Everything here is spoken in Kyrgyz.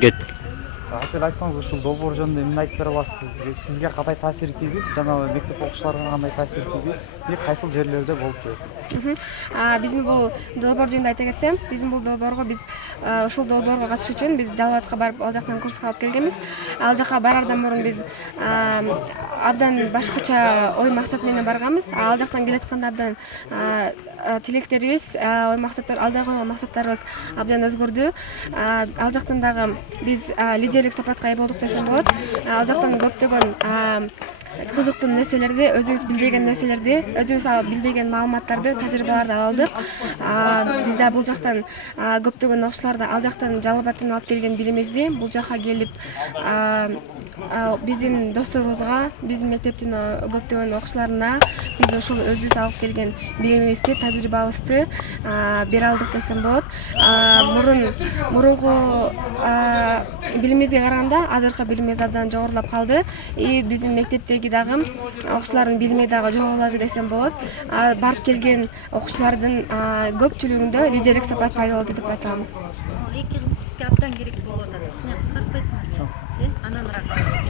кет. Сиз айтсаңыз ушул долбоор жөнүндө эмне айтып бере аласыз? Сизге кандай таасир тийди? Жанагы мектеп окуучуларына кандай таасир тийди? И кайсыл жерлерде болуп жүрөт? Биздин бул долбоор жөнүндө айта кетсем, биздин бул долбоорго биз ушул долбоорго катышуу үчүн биз Жалал абадка барып ал жактан курска алып келгенбиз. Ал жака барардан мурун биз абдан башкача ой максат менен барганбыз. Ал жактан келатканда абдан тилектерибиз, ой максаттар, алда койгон максаттарыбыз абдан өзгөрдү. Ал жактан дагы биз лидерлик сапатка ээ болдук десем болот. Ал жактан көптөгөн кызыктуу нерселерди, өзүбүз билбеген нерселерди, өзүбүз билбеген маалыматтарды, тажрыйбаларды алдык. Биз да бул жактан көптөгөн окуучуларды ал жактан Жалал абадтан алып келген билимибизди бул жака келип биздин досторубузга, биздин мектептин көптөгөн окуучуларына биз ошол өзүбүз алып келген билимибизди, тажрыйбабызды бере алдык десем болот. Мурунку билимибизге караганда азыркы билимибиз абдан жогорулап калды. И биздин мектептеги дагы окуучулардын билими дагы жогорулады десем болот. Барып келген окуучулардын көпчүлүгүндө лидерлик сапат пайда болду деп айта алам. Экинчиси бизге абдан керек болуп атат. Кичине кыскартпайсыңарбы? Ананыраак.